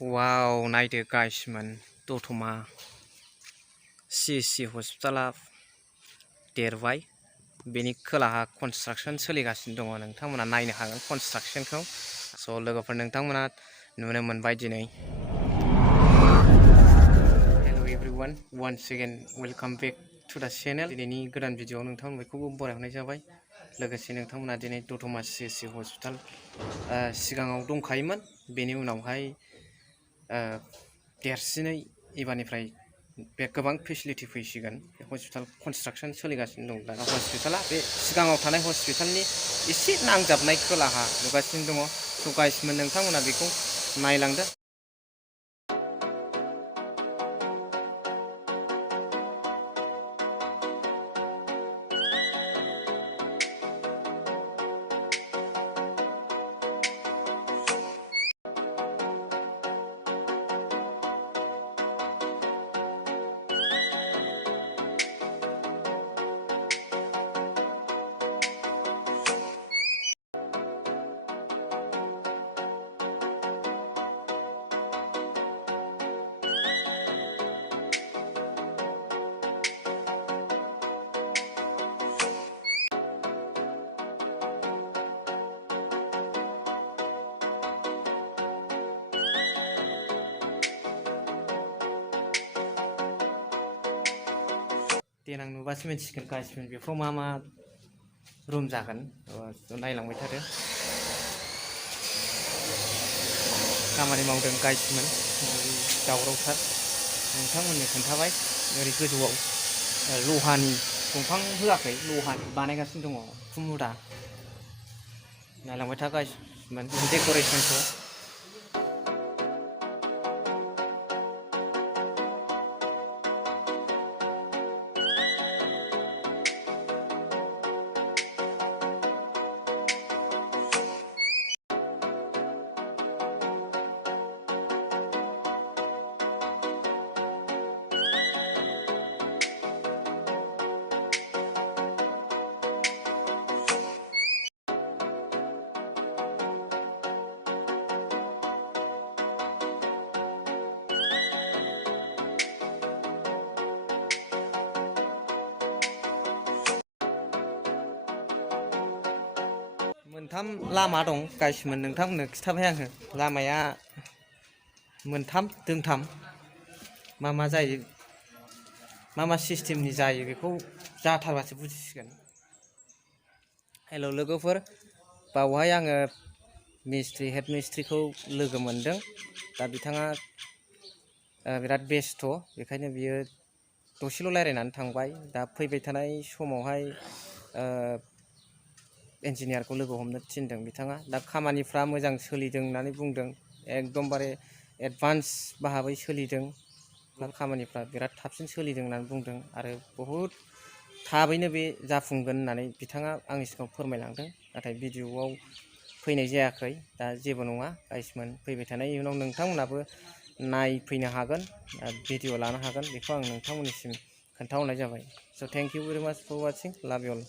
Wow, naide guys man, Dotma CHC Hospital देरबाय बेनि खोलाहा कन्स्ट्राक्शन सोलिगासिनो दङ नोंथांमोना नायनो हागोन कन्स्ट्राक्शनखौ स' लोगोफोर नोंथांमोना नुनो मोनबाय दिनै Hello everyone once again welcome back to the channel दिनैनि गोदान भिडियोआव नोंथांमोन बयखौबो बरायहरनाय जाबाय लोगोसे नोंथांमोना दिनै Dotma CHC Hospital सिगाङाव दंखायोमोन बेनि उनावहाय देरसिनै एबारनिफ्राय बे गोबां फेसिलिटि फैसिगोन बे हस्पिटाल कन्स्ट्राक्शन सोलिगासिनो दं दा हस्पिटाला बे सिगाङाव थानाय हस्पिटालनि एसे नांजाबनाय खोलाहा नुगासिनो दङ स' गाइसमोन नोंथांमोना बेखौ नायलांदो देनां नुबासो मिन्थिगोन गाइसमोन बेफ्राव मा रुम जागोन नायलांबाय थादो खामानि मावदों गाइसमोन दावरावथार नोंथांमोननो खोन्थाबाय ओरै गोजौआव लहानि दंफां होआखै लहानि बानायगासिनो दङ खुमुदा नायलांबाय था गाइसमोन डेक'रेशनखौ मोनथाम लामा दं गाइसमोन नोंथांमोननो खिथाबाय आङो लामाया मोनथाम दोंथाम मा जायो मा सिस्टेमनि जायो बेखौ जाथारबासो बुजिसिगोन हेल' लोगोफोर बावहाय आङो हेड मिस्ट्रिखौ लोगो मोनदों दा बिथाङा बिराद बेस्थ' बेखायनो बियो दसेल' रायज्लायनानै थांबाय दा फैबाय थानाय समावहाय इन्जिनियारखौ लोगो हमनो थिनदों बिथाङा दा खामानिफ्रा मोजां सोलिदों होननानै बुंदों एकदमबारे एडभान्स भाबै सोलिदों खामानिफ्रा बिराद थाबसिन सोलिदों होननानै बुंदों आरो बहुद थाबैनो बे जाफुंगोन होननानै बिथाङा आंनि सिगाङाव फोरमायलांदों नाथाय भिडिअ'आव फैनाय जायाखै दा जेबो नङा गाइसमोन फैबाय थानाय इयुनाव नोंथांमोनाबो नायफैनो हागोन भिडिअ' लानो हागोन बेखौ आं नोंथांमोननिसिम खोन्थाहरनाय जाबाय स' थेंक इउ भेरि माच फर वाचिं लाभ इउ अल